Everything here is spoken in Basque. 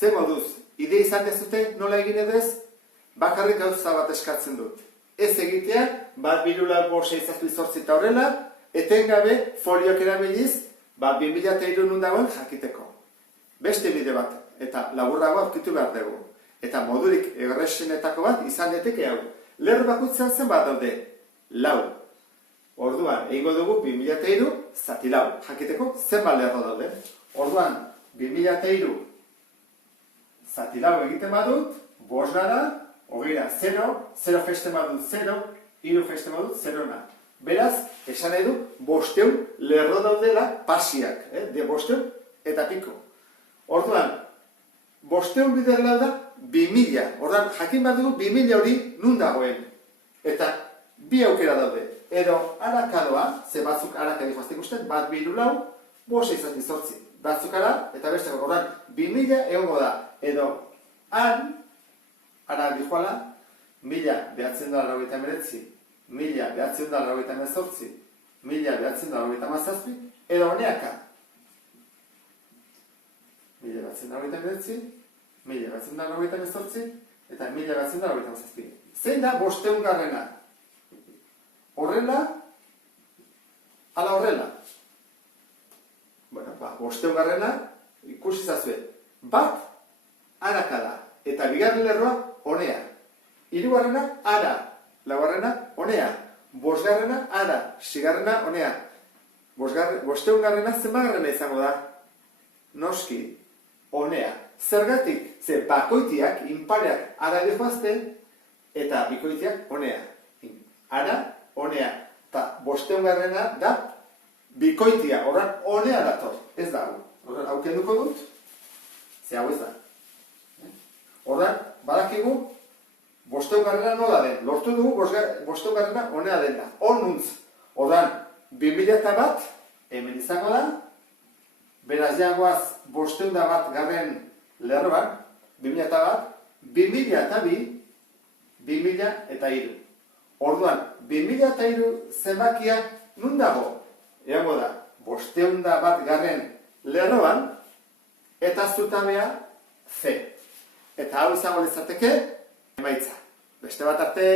Ze moduz, ide izan dezute nola egin edo ez? Bakarrik gauza bat eskatzen dut. Ez egitea, bat birula borsa izazpizortzi eta horrela, etengabe folioak erabiliz, 2003 nun dagoen jakiteko. Beste bide bat, eta laburrago aurkitu behar dugu. Eta modurik erresenetako bat izan deteke hau. Lerro bakoitzean zenbat daude? 4. Orduan, egingo dugu 2003 zati 4. Jakiteko zenbat lerro daude. Orduan, 2003 zati 4 egiten badut, 5 gara, 0, 0 festen badut 0, 3 festen badut 0 na. Beraz, esan edu, 500 lerro daudela pasiak, de 500 eta piko. Orduan, 500 bider lau da 2000. Orduan, jakin bat dugu 2000 hori nun dagoen. Eta bi aukera daude. Edo arakadoa, ze batzuk arakadi joazte ikusten, bat biru lau, bosa izan bizortzi. Batzuk ara, eta beste orduan, 2000 egongo da. Edo, ara dijoala, 1000 behatzen da 99, 1000 behatzen da 98, 1000 behatzen da 97, edo honeaka. 1000 behatzen da 99, 1000 behatzen da 98, eta 1000 behatzen da 97. Zein da 500 garrena? Horrela, ala horrela. Bueno, 500 garrena, ikusi zazue. Bat, arakada. Eta bigarren lerroa, honea. 3 garrena, ara. 4 garrena, honea. 5 garrena, ara. 6 garrena, honea. 500 garrena, zenbat garrena izango da? Noski, honea. Zergatik, ze bakoitiak, inpareak, ara dihoazte, eta bikoitiak, honea. Ara, honea. Eta 500 garrena da, bikoitia. Horran, honea dator. Ez da hau. Horran, hau kenduko dut, ze hau ez da. Horran, badakigu, 500 garrena nola den. Lortu dugu, 500 garrena honea dena. Honuntz. Horran, 2001, hemen izango da, beraz jagoaz 501 garren lerroan, 2001, 2002, 2003. Orduan, 2003 zenbakia nun dago? Egongo da, 501 garren lerroan, eta zutabea C. Eta hau izango litzateke, emaitza. Beste bat arte...